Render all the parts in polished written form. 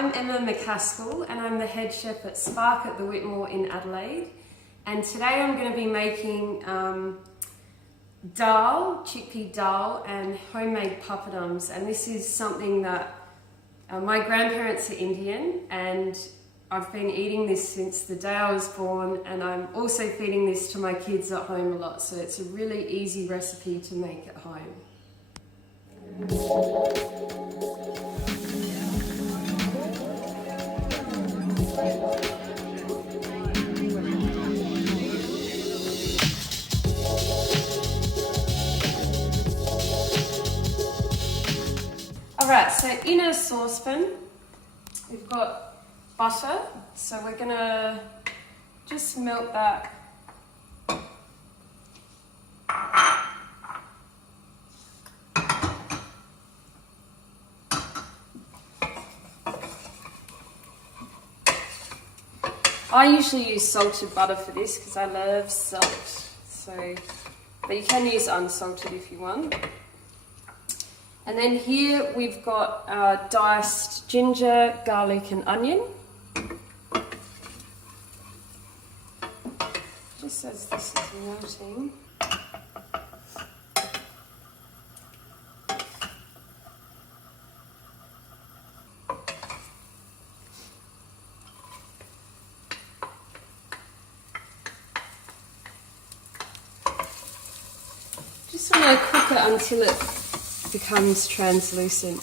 I'm Emma McCaskill and I'm the head chef at Spark at the Whitmore in Adelaide. And today I'm going to be making dal, chickpea dal and homemade papadums. And this is something that my grandparents are Indian and I've been eating this since the day I was born, and I'm also feeding this to my kids at home a lot. So it's a really easy recipe to make at home. Alright, so in a saucepan we've got butter, so we're gonna just melt that. I usually use salted butter for this because I love salt, but you can use unsalted if you want. And then here we've got diced ginger, garlic and onion. Just as this is melting. Just want to cook it until it becomes translucent.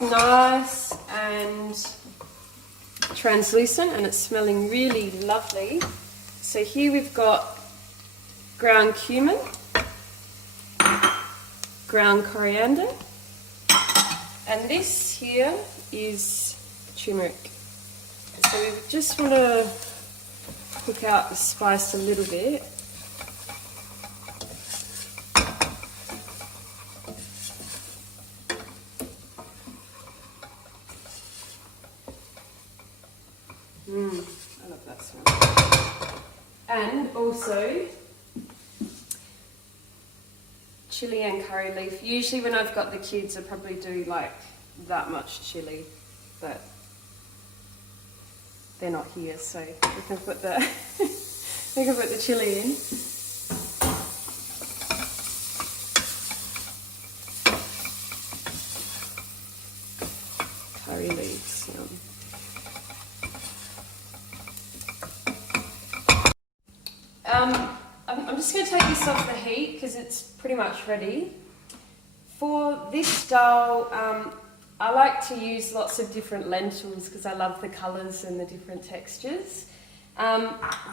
Nice and translucent, and it's smelling really lovely. So here we've got ground cumin, ground coriander, and this here is turmeric. So we just want to cook out the spice a little bit. I love that smell. And also chilli and curry leaf. Usually when I've got the kids I probably do like that much chilli, but they're not here, so we can put the chilli in. Curry leaves. I'm just going to take this off the heat because it's pretty much ready. For this dal, I like to use lots of different lentils because I love the colours and the different textures.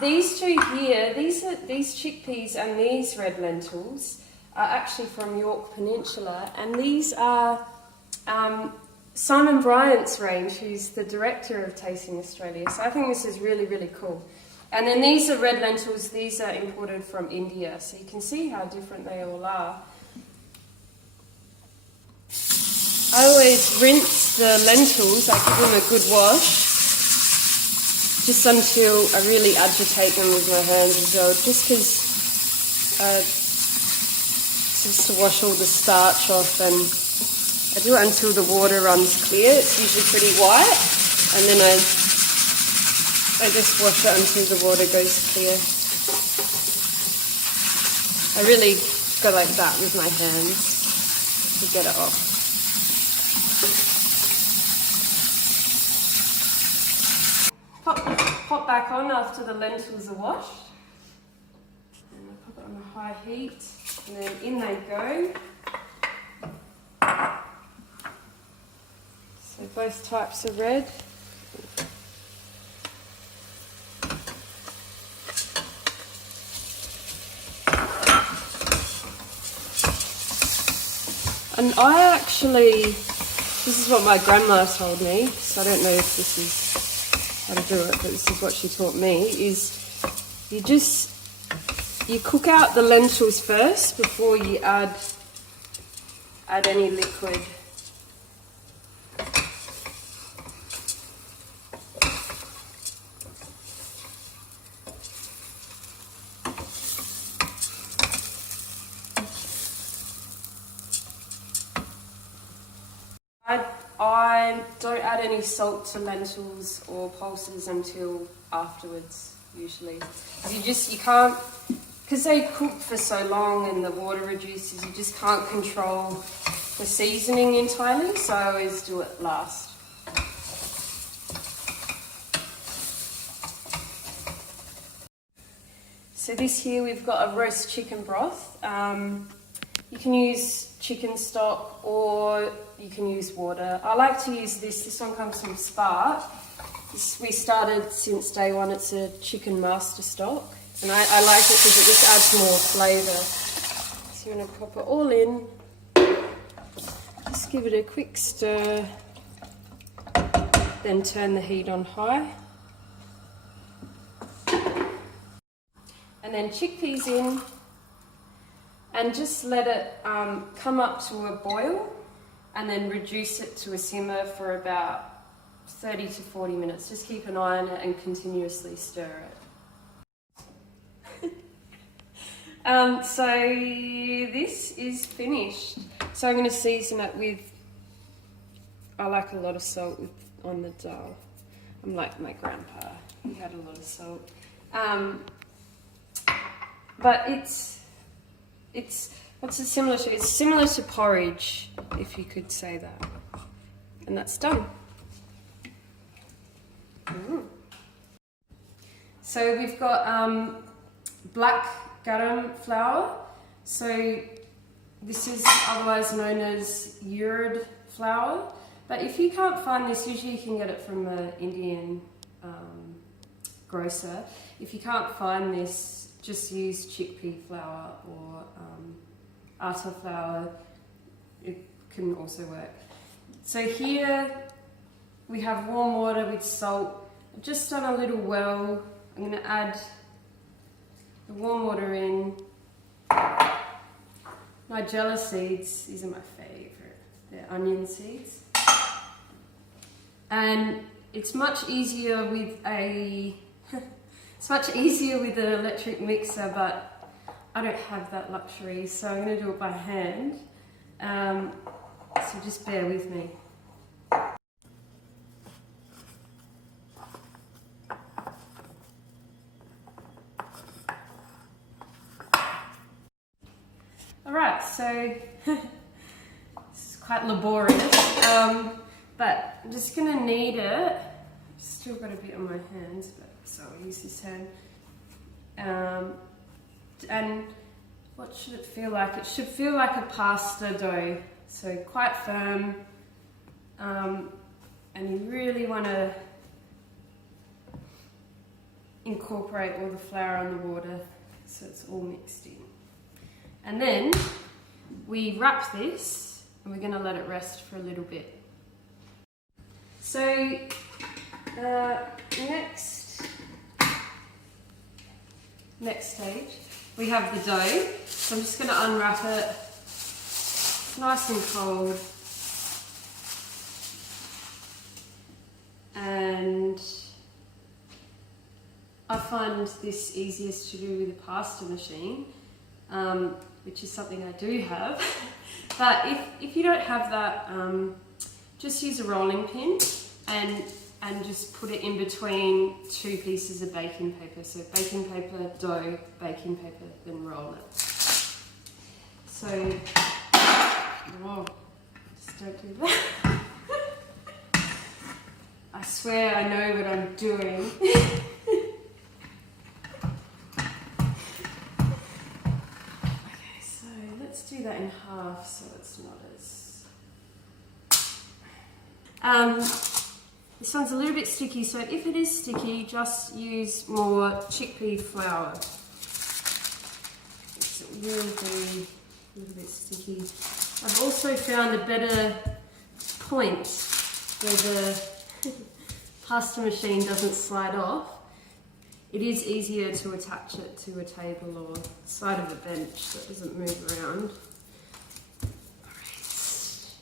These two here, these chickpeas and these red lentils are actually from York Peninsula, and these are Simon Bryant's range, who's the director of Tasting Australia. So I think this is really, really cool. And then these are red lentils, these are imported from India, so you can see how different they all are. I always rinse the lentils, I give them a good wash, just until I really agitate them with my hands as well, just to wash all the starch off, and I do it until the water runs clear. It's usually pretty white, and then I just wash it until the water goes clear. I really go like that with my hands to get it off. Pop back on after the lentils are washed. And I pop it on a high heat, and then in they go. So both types are red. And I actually, this is what my grandma told me, so I don't know if this is how to do it, but this is what she taught me, is you cook out the lentils first before you add any liquid. I don't add any salt to lentils or pulses until afterwards, usually. You can't, because they cook for so long and the water reduces, you just can't control the seasoning entirely, so I always do it last. So this here we've got a roast chicken broth. You can use chicken stock or you can use water. I like to use this one comes from Spark. We started since day one, it's a chicken master stock. And I like it because it just adds more flavour. So you want to pop it all in. Just give it a quick stir. Then turn the heat on high. And then chickpeas in, and just let it come up to a boil, and then reduce it to a simmer for about 30 to 40 minutes. Just keep an eye on it and continuously stir it. So this is finished. So I'm going to season it with, I like a lot of salt on the dal. I'm like my grandpa, he had a lot of salt. But what's it similar to? It's similar to porridge, if you could say that. And that's done. So we've got black garam flour. So this is otherwise known as urad flour. But if you can't find this, usually you can get it from an Indian grocer. If you can't find this, just use chickpea flour or atta flour. It can also work. So here we have warm water with salt. I've just done a little well. I'm going to add the warm water in. Nigella seeds, these are my favourite. They're onion seeds. And it's much easier with an electric mixer, but I don't have that luxury, so I'm going to do it by hand. So just bear with me. Alright, so this is quite laborious, but I'm just going to knead it. I've still got a bit on my hands, but so I'll use this hand. And what should it feel like? It should feel like a pasta dough, so quite firm. And you really want to incorporate all the flour and the water so it's all mixed in. And then we wrap this and we're going to let it rest for a little bit. So next stage, we have the dough. So I'm just going to unwrap it. It's nice and cold. And I find this easiest to do with a pasta machine, which is something I do have. But if you don't have that, just use a rolling pin and just put it in between two pieces of baking paper. So baking paper, dough, baking paper, then roll it. So, whoa, just don't do that. I swear I know what I'm doing. Okay, so let's do that in half so it's not as... This one's a little bit sticky, so if it is sticky, just use more chickpea flour. It will be a little bit sticky. I've also found a better point where the pasta machine doesn't slide off. It is easier to attach it to a table or side of a bench so it doesn't move around. Alright.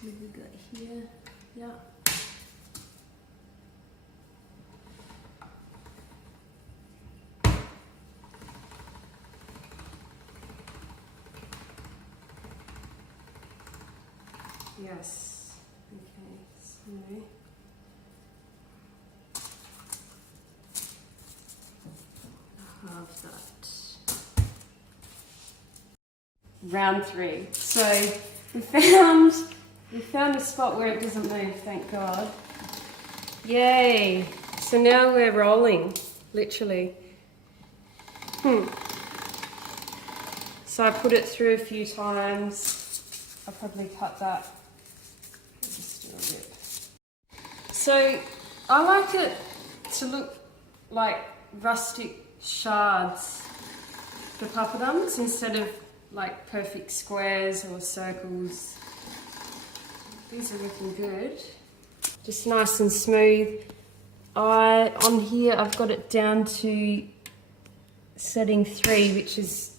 What have we got here? Yeah. Yes. Okay, so half that. Round 3. So we found a spot where it doesn't move, thank God. Yay! So now we're rolling, literally. So I put it through a few times. I'll probably cut that. Just do a rip. So I like it to look like rustic shards for papadums instead of like perfect squares or circles. These are looking good. Just nice and smooth. On here I've got it down to setting 3, which is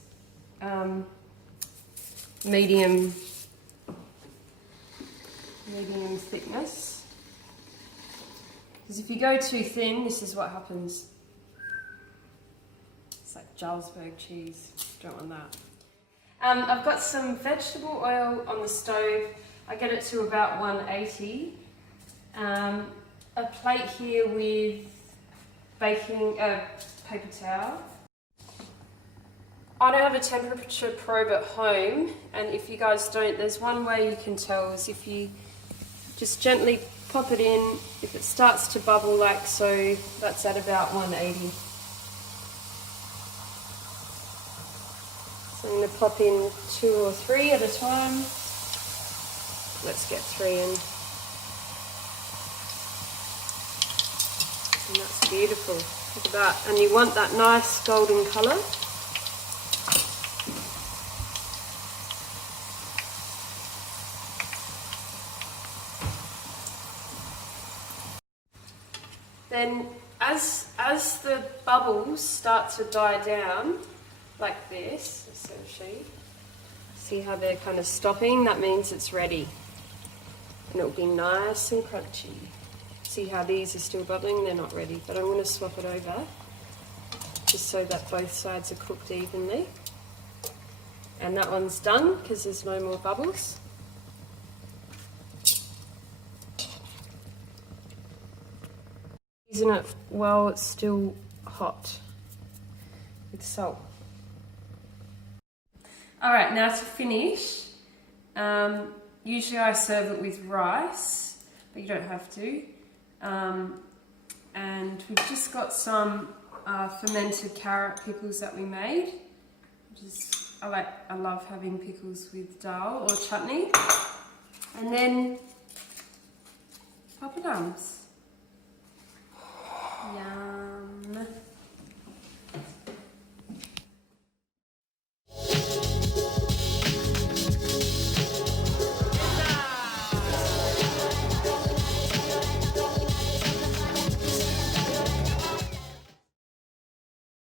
medium thickness. Because if you go too thin, this is what happens. It's like Jarlsberg cheese. Don't want that. I've got some vegetable oil on the stove. I get it to about 180. A plate here with baking paper towel. I don't have a temperature probe at home, and if you guys don't, there's one way you can tell is if you just gently pop it in. If it starts to bubble like so, that's at about 180. So I'm going to pop in 2 or 3 at a time. Let's get 3 in. And that's beautiful. Look at that. And you want that nice golden colour. Then as the bubbles start to die down, like this, essentially, see how they're kind of stopping? That means it's ready. And it'll be nice and crunchy. See how these are still bubbling? They're not ready, but I'm going to swap it over just so that both sides are cooked evenly. And that one's done because there's no more bubbles. Season it while it's still hot with salt. Alright, now to finish, usually I serve it with rice, but you don't have to. And we've just got some fermented carrot pickles that we made. I love having pickles with dal or chutney. And then papadums.